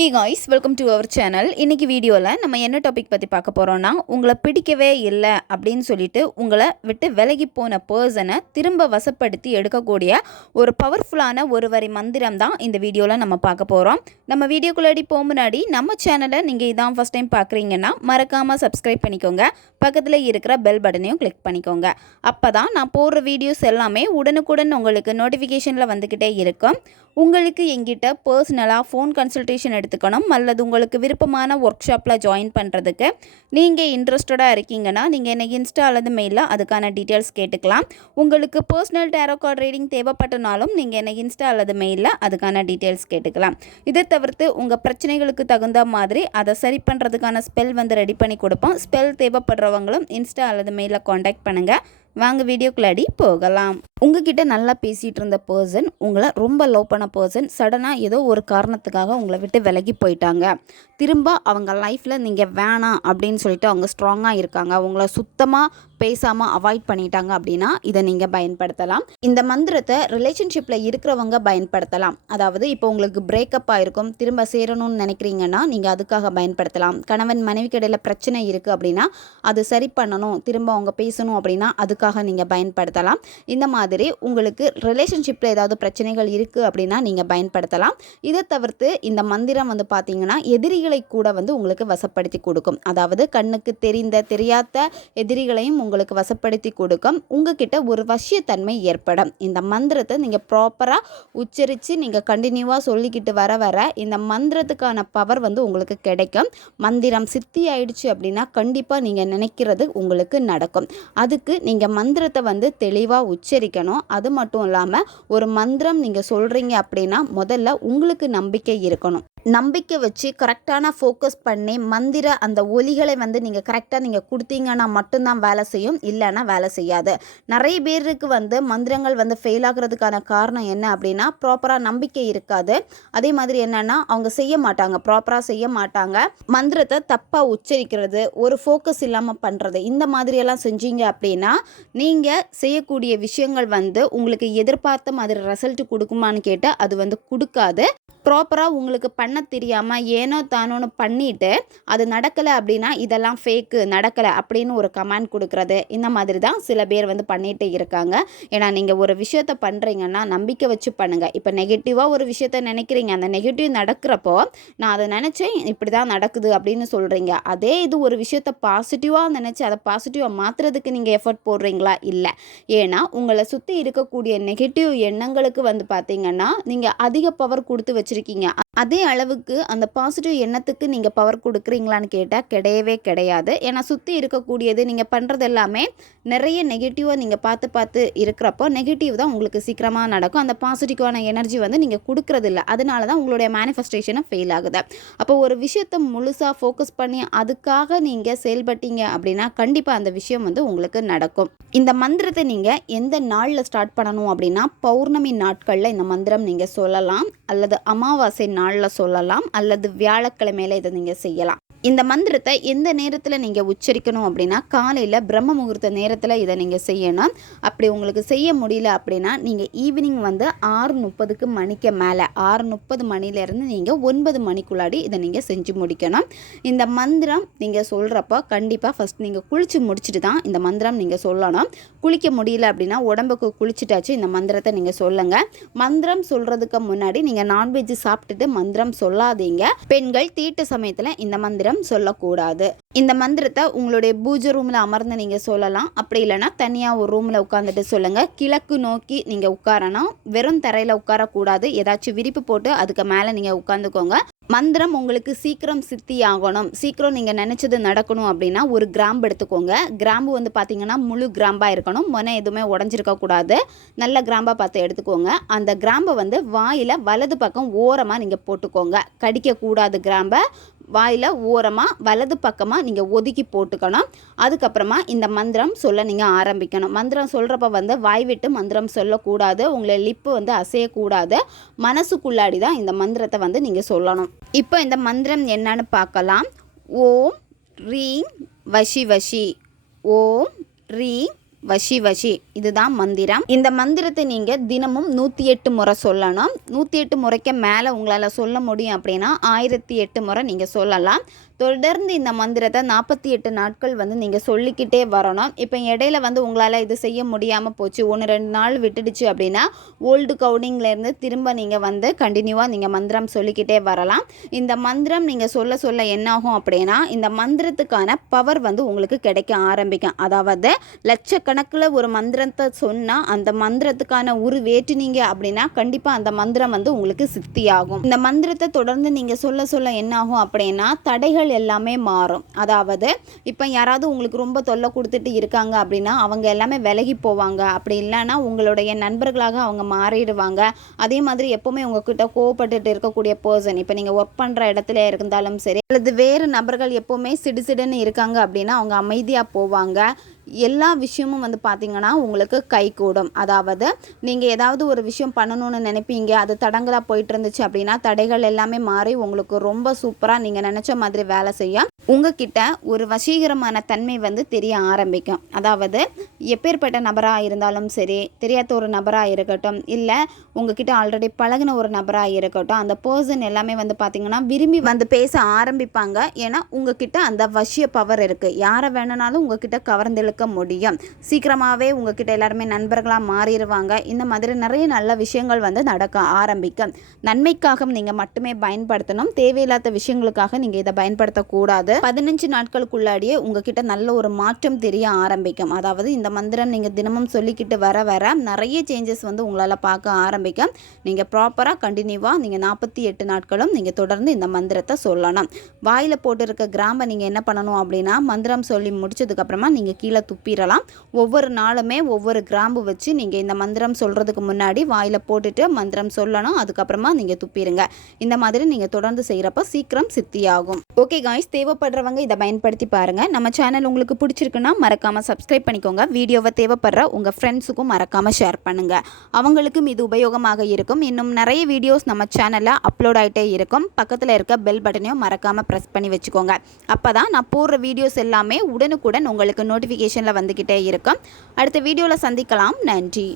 Hey guys, welcome to our channel. இன்னைக்கு வீடியோவில் நம்ம என்ன டாபிக் பற்றி பார்க்க போகிறோம்னா, உங்களை பிடிக்கவே இல்லை அப்படின்னு சொல்லிட்டு உங்களை விட்டு விலகி போன பர்சனை திரும்ப வசப்படுத்தி எடுக்கக்கூடிய ஒரு பவர்ஃபுல்லான ஒரு வரி மந்திரம் தான் இந்த வீடியோவில் நம்ம பார்க்க போகிறோம். நம்ம வீடியோக்குள்ளாடி போக முன்னாடி நம்ம சேனலை நீங்கள் இதான் ஃபஸ்ட் டைம் பார்க்குறீங்கன்னா மறக்காமல் சப்ஸ்கிரைப் பண்ணிக்கோங்க. பக்கத்தில் இருக்கிற பெல் பட்டனையும் கிளிக் பண்ணிக்கோங்க. அப்போ தான் நான் போடுற வீடியோஸ் எல்லாமே உடனுக்குடன் உங்களுக்கு நோட்டிஃபிகேஷனில் வந்துக்கிட்டே இருக்கும். உங்களுக்கு எங்கிட்ட பர்சனலாக ஃபோன் கன்சல்டேஷன் எடுத்துக்கணும் அல்லது உங்களுக்கு விருப்பமான ஒர்க் ஷாப்பில் ஜாயின் பண்ணுறதுக்கு நீங்கள் இன்ட்ரெஸ்டடாக இருக்கீங்கன்னா நீங்கள் எனக்கு இன்ஸ்டா அல்லது மெயிலில் அதுக்கான டீட்டெயில்ஸ் கேட்டுக்கலாம். உங்களுக்கு பர்சனல் டேரோ கார்டு ரீடிங் தேவைப்பட்டனாலும் நீங்கள் எனக்கு இன்ஸ்டா அல்லது மெயிலில் அதுக்கான டீட்டெயில்ஸ் கேட்டுக்கலாம். இதை தவிர்த்து உங்கள் பிரச்சனைகளுக்கு தகுந்த மாதிரி அதை சரி பண்ணுறதுக்கான ஸ்பெல் ரெடி பண்ணி கொடுப்போம். ஸ்பெல் தேவைப்படுறவங்களும் இன்ஸ்டா அல்லது மெயிலில் காண்டாக்ட் பண்ணுங்கள். வாங்க வீடியோக்குள்ளாடி போகலாம். உங்ககிட்ட நல்லா பேசிகிட்டு இருந்த பர்சன், உங்களை ரொம்ப லவ் பண்ண பர்சன் சடனாக ஏதோ ஒரு காரணத்துக்காக உங்களை விட்டு விலகி போயிட்டாங்க. திரும்ப அவங்க லைஃப்பில் நீங்கள் வேணாம் அப்படின்னு சொல்லிட்டு அவங்க ஸ்ட்ராங்காக இருக்காங்க. உங்களை சுத்தமாக பேசாமல் அவாய்ட் பண்ணிட்டாங்க அப்படின்னா இதை நீங்கள் பயன்படுத்தலாம். இந்த மந்திரத்தை ரிலேஷன்ஷிப்பில் இருக்கிறவங்க பயன்படுத்தலாம். அதாவது இப்போ உங்களுக்கு பிரேக்கப் ஆகிருக்கும், திரும்ப சேரணும்னு நினைக்கிறீங்கன்னா நீங்கள் அதுக்காக பயன்படுத்தலாம். கணவன் மனைவிக்கு இடையில பிரச்சனை இருக்குது அப்படின்னா அது சரி பண்ணணும், திரும்ப அவங்க பேசணும் அப்படின்னா அதுக்காக நீங்கள் பயன்படுத்தலாம். இந்த மாதிரி உங்களுக்கு ரிலேஷன்ஷிப்பில் ஏதாவது பிரச்சனைகள் இருக்குது அப்படின்னா நீங்கள் பயன்படுத்தலாம். இதை தவிர்த்து இந்த மந்திரம் பார்த்தீங்கன்னா எதிரிகளை கூட உங்களுக்கு வசப்படுத்தி கொடுக்கும். அதாவது கண்ணுக்கு தெரியாத எதிரிகளையும் உங்களுக்கு வசப்படுத்தி கொடுக்கும். உங்ககிட்ட ஒரு வசியத்தன்மை ஏற்படும். இந்த மந்திரத்தை நீங்கள் ப்ராப்பராக உச்சரித்து நீங்கள் கண்டினியூவாக சொல்லிக்கிட்டு வர இந்த மந்திரத்துக்கான பவர் உங்களுக்கு கிடைக்கும். மந்திரம் சித்தி ஆயிடுச்சு அப்படின்னா கண்டிப்பாக நீங்கள் நினைக்கிறது உங்களுக்கு நடக்கும். அதுக்கு நீங்கள் மந்திரத்தை தெளிவாக உச்சரிக்கணும். அது மட்டும் இல்லாமல் ஒரு மந்திரம் நீங்கள் சொல்கிறீங்க அப்படின்னா முதல்ல உங்களுக்கு நம்பிக்கை இருக்கணும். நம்பிக்கை வச்சு கரெக்டான ஃபோக்கஸ் பண்ணி மந்திர அந்த ஒலிகளை நீங்கள் கரெக்டாக நீங்கள் கொடுத்தீங்கன்னா மட்டும்தான் வேலை செய்யும், இல்லைன்னா வேலை செய்யாது. நிறைய பேருக்கு மந்திரங்கள் ஃபெயில் ஆகிறதுக்கான காரணம் என்ன அப்படின்னா ப்ராப்பராக நம்பிக்கை இருக்காது. அதே மாதிரி என்னென்னா அவங்க செய்ய மாட்டாங்க, ப்ராப்பராக செய்ய மாட்டாங்க. மந்திரத்தை தப்பாக உச்சரிக்கிறது, ஒரு ஃபோக்கஸ் இல்லாமல் பண்ணுறது, இந்த மாதிரியெல்லாம் செஞ்சீங்க அப்படின்னா நீங்கள் செய்யக்கூடிய விஷயங்கள் உங்களுக்கு எதிர்பார்த்த மாதிரி ரிசல்ட் கொடுக்குமான்னு கேட்டால் அது கொடுக்காது. ப்ராப்பராக உங்களுக்கு பண்ண தெரியாமல் ஏனோ தானோன்னு பண்ணிவிட்டு அது நடக்கலை அப்படின்னா இதெல்லாம் ஃபேக்கு, நடக்கலை அப்படின்னு ஒரு கமெண்ட் கொடுக்குறது, இந்த மாதிரி தான் சில பேர் பண்ணிகிட்டே இருக்காங்க. ஏன்னா நீங்கள் ஒரு விஷயத்த பண்ணுறீங்கன்னா நம்பிக்கை வச்சு பண்ணுங்கள். இப்போ நெகட்டிவாக ஒரு விஷயத்த நினைக்கிறீங்க, அந்த நெகட்டிவ் நடக்கிறப்போ நான் அதை நினச்சேன் இப்படி தான் நடக்குது அப்படின்னு சொல்கிறீங்க. அதே இது ஒரு விஷயத்த பாசிட்டிவாக நினச்சி அதை பாசிட்டிவாக மாற்றுறதுக்கு நீங்கள் எஃபர்ட் போடுறீங்களா? இல்லை. ஏன்னா உங்களை சுற்றி இருக்கக்கூடிய நெகட்டிவ் எண்ணங்களுக்கு பார்த்தீங்கன்னா நீங்கள் அதிக பவர் கொடுத்து வச்சுருக்கீங்க. அதே அளவுக்கு அந்த பாசிட்டிவ் எண்ணத்துக்கு நீங்கள் பவர் கொடுக்குறீங்களான்னு கேட்டால் கிடையவே கிடையாது. ஏன்னா சுற்றி இருக்கக்கூடியது நீங்கள் பண்ணுறது எல்லாமே நிறைய நெகட்டிவாக நீங்கள் பார்த்து இருக்கிறப்போ நெகட்டிவ் தான் உங்களுக்கு சீக்கிரமாக நடக்கும். அந்த பாசிட்டிவான எனர்ஜி நீங்கள் கொடுக்குறதில்ல. அதனால தான் உங்களுடைய மேனிஃபெஸ்டேஷனை ஃபெயில் ஆகுது. அப்போ ஒரு விஷயத்தை முழுசாக ஃபோக்கஸ் பண்ணி அதுக்காக நீங்கள் செயல்பட்டீங்க அப்படின்னா கண்டிப்பாக அந்த விஷயம் உங்களுக்கு நடக்கும். இந்த மந்திரத்தை நீங்கள் எந்த நாளில் ஸ்டார்ட் பண்ணணும் அப்படின்னா பௌர்ணமி நாட்களில் இந்த மந்திரம் நீங்கள் சொல்லலாம், அல்லது அமாவாசை நாளில் சொல்லலாம், அல்லது வியாழக்கிழமையில இதை நீங்கள் செய்யலாம். இந்த மந்திரத்தை எந்த நேரத்தில் நீங்கள் உச்சரிக்கணும் அப்படின்னா காலையில் பிரம்ம முகூர்த்த நேரத்தில் இதை நீங்கள் செய்யணும். அப்படி உங்களுக்கு செய்ய முடியல அப்படின்னா நீங்கள் ஈவினிங் 6:30 மணிக்கு மேலே 6:30 மணிலேருந்து நீங்கள் 9 மணிக்குள்ளாடி இதை நீங்கள் செஞ்சு முடிக்கணும். இந்த மந்திரம் நீங்கள் சொல்கிறப்போ கண்டிப்பாக ஃபஸ்ட் நீங்கள் குளித்து முடிச்சுட்டு தான் இந்த மந்திரம் நீங்கள் சொல்லணும். குளிக்க முடியல அப்படின்னா உடம்புக்கு குளிச்சுட்டாச்சு இந்த மந்திரத்தை நீங்கள் சொல்லுங்கள். மந்திரம் சொல்கிறதுக்கு முன்னாடி நீங்கள் நான்வெஜ் சாப்பிட்டுட்டு மந்திரம் சொல்லாதீங்க. பெண்கள் தீட்டு சமயத்தில் இந்த மந்திரம் சொல்லக்கூடாது. இந்த மந்திரத்தை உங்களுடைய பூஜை ரூமில் அமர்ந்து நீங்கள் சொல்லலாம். அப்படி இல்லைன்னா தனியாக ஒரு ரூமில் உட்காந்துட்டு சொல்லுங்கள். கிழக்கு நோக்கி நீங்கள் உட்காரணும், வெறும் தரையில் உட்காரக்கூடாது. ஏதாச்சும் விரிப்பு போட்டு அதுக்கு மேலே நீங்கள் உட்காந்துக்கோங்க. மந்திரம் உங்களுக்கு சீக்கிரம் சித்தி ஆகணும், சீக்கிரம் நீங்கள் நினச்சது நடக்கணும் அப்படின்னா ஒரு கிராம்பு எடுத்துக்கோங்க. கிராம்பு பார்த்தீங்கன்னா முழு கிராம்பாக இருக்கணும், மொனை எதுவுமே உடஞ்சிருக்கக்கூடாது. நல்ல கிராம்பாக பார்த்து எடுத்துக்கோங்க. அந்த கிராம்பை வாயில் வலது பக்கம் ஓரமாக நீங்கள் போட்டுக்கோங்க. கடிக்கக்கூடாது. கிராம்பை வாயில் ஓரமாக வலது பக்கமாக நீங்கள் ஒதுக்கி போட்டுக்கணும். அதுக்கப்புறமா இந்த மந்திரம் சொல்ல நீங்கள் ஆரம்பிக்கணும். மந்திரம் சொல்கிறப்ப வாய் விட்டு மந்திரம் சொல்லக்கூடாது, உங்களை லிப்பு அசையக்கூடாது. மனசுக்குள்ளாடி தான் இந்த மந்திரத்தை நீங்கள் சொல்லணும். இப்போ இந்த மந்திரம் என்னன்னு பார்க்கலாம். ஓம் ரீம் வஷி வஷி, ஓம் ரீம் வஷி வஷி இதுதான் மந்திரம். இந்த மந்திரத்தை நீங்கள் தினமும் 108 முறை சொல்லணும். 108 முறைக்கு மேலே உங்களால் சொல்ல முடியும் அப்படின்னா 1008 முறை நீங்கள் சொல்லலாம். தொடர்ந்து இந்த மந்திரத்தை 48 நாட்கள் நீங்கள் சொல்லிக்கிட்டே வரணும். இப்போ இடையில உங்களால் இது செய்ய முடியாமல் போச்சு, 1-2 நாள் விட்டுடுச்சு அப்படின்னா ஓல்டு கவுண்டிங்லேருந்து திரும்ப நீங்கள் கண்டினியூவாக நீங்கள் மந்திரம் சொல்லிக்கிட்டே வரலாம். இந்த மந்திரம் நீங்கள் சொல்ல சொல்ல என்னாகும் அப்படின்னா இந்த மந்திரத்துக்கான பவர் உங்களுக்கு கிடைக்க ஆரம்பிக்கும். அதாவது லட்சக்கணக்கில் ஒரு மந்திரத்தை சொன்னால் அந்த மந்திரத்துக்கான வேற்றினீங்க அப்படின்னா கண்டிப்பாக அந்த மந்திரம் உங்களுக்கு சித்தியாகும். இந்த மந்திரத்தை தொடர்ந்து நீங்கள் சொல்ல சொல்ல என்னாகும் அப்படின்னா தடைகள் எல்லாமே மாறும். அதாவது இப்போ யாராவது உங்களுக்கு ரொம்ப தொல்லை கொடுத்துட்டு இருக்காங்க அப்படின்னா அவங்க எல்லாமே விலகி போவாங்க. அப்படி இல்லைன்னா உங்களுடைய நண்பர்களாக அவங்க மாறிடுவாங்க. அதே மாதிரி எப்போவுமே உங்ககிட்ட கோவப்பட்டுட்டு இருக்கக்கூடிய பர்சன், இப்போ நீங்கள் ஒர்க் பண்ணுற இடத்துல இருந்தாலும் சரி அல்லது வேறு நபர்கள் எப்போவுமே சிடுசிடுன்னு இருக்காங்க அப்படின்னா அவங்க அமைதியாக போவாங்க. எல்லா விஷயமும் பார்த்திங்கன்னா உங்களுக்கு கைகூடும். அதாவது நீங்கள் ஏதாவது ஒரு விஷயம் பண்ணணும்னு நினைப்பீங்க, அது தடங்கலாக போயிட்டு இருந்துச்சு அப்படின்னா தடைகள் எல்லாமே மாறி உங்களுக்கு ரொம்ப சூப்பராக நீங்கள் நினச்ச மாதிரி வேலை செய்ய உங்ககிட்ட ஒரு வசீகரமான தன்மை தெரிய ஆரம்பிக்கும். அதாவது எப்பேற்பட்ட நபராக இருந்தாலும் சரி, தெரியாத ஒரு நபராக இருக்கட்டும், இல்லை உங்ககிட்ட ஆல்ரெடி பழகின ஒரு நபராக இருக்கட்டும், அந்த பர்சன் எல்லாமே பார்த்திங்கன்னா விரும்பி பேச ஆரம்பிப்பாங்க. ஏன்னா உங்ககிட்ட அந்த வசிய பவர் இருக்குது. யாரை வேணுனாலும் உங்ககிட்ட கவர்ந்தெழுக்க முடியும். சீக்கிரமாகவே உங்ககிட்ட எல்லாருமே நண்பர்களாக மாறிடுவாங்க. இந்த மாதிரி நிறைய நல்ல விஷயங்கள் நடக்க ஆரம்பிக்கும். நன்மைக்காக நீங்கள் மட்டுமே பயன்படுத்தணும். தேவையில்லாத விஷயங்களுக்காக நீங்கள் இதை பயன்படுத்தக்கூடாது. 15 நாட்களுக்குள்ளாடியே உங்ககிட்ட நல்ல ஒரு மாற்றம் தெரிய ஆரம்பிக்கும். அதாவது இந்த மந்திரம் நீங்கள் தினமும் சொல்லிக்கிட்டு வர வர நிறைய சேஞ்சஸ் உங்களால் பார்க்க ஆரம்பிக்கும். நீங்கள் ப்ராப்பராக கண்டினியூவாக நீங்கள் 48 நாட்களும் நீங்கள் தொடர்ந்து இந்த மந்திரத்தை சொல்லணும். வாயில் போட்டிருக்க கிராம்பை நீங்கள் என்ன பண்ணணும் அப்படின்னா மந்திரம் சொல்லி முடிச்சதுக்கப்புறமா நீங்கள் கீழே துப்பிடலாம். ஒவ்வொரு நாளுமே ஒவ்வொரு கிராம்பு வச்சு நீங்கள் இந்த மந்திரம் சொல்கிறதுக்கு முன்னாடி வாயில் போட்டுட்டு மந்திரம் சொல்லணும். அதுக்கப்புறமா நீங்கள் துப்பிடுங்க. இந்த மாதிரி நீங்கள் தொடர்ந்து செய்கிறப்ப சீக்கிரம் சித்தியாகும். ஓகே காய்ஸ், தேவைப்படுறவங்க இதை பயன்படுத்தி பாருங்கள். நம்ம சேனல் உங்களுக்கு பிடிச்சிருக்குன்னா மறக்காமல் சப்ஸ்கிரைப் பண்ணிக்கோங்க. வீடியோவை தேவைப்படுற உங்கள் ஃப்ரெண்ட்ஸுக்கும் மறக்காமல் ஷேர் பண்ணுங்கள். அவங்களுக்கும் இது உபயோகமாக இருக்கும். இன்னும் நிறைய வீடியோஸ் நம்ம சேனலில் அப்லோட் ஆகிட்டே இருக்கும். பக்கத்தில் இருக்க பெல் பட்டனையும் மறக்காமல் ப்ரெஸ் பண்ணி வச்சுக்கோங்க. அப்போ தான் நான் போடுற வீடியோஸ் எல்லாமே உடனுக்குடன் உங்களுக்கு நோட்டிஃபிகேஷனில் வந்துக்கிட்டே இருக்கும். அடுத்த வீடியோவில் சந்திக்கலாம். நன்றி.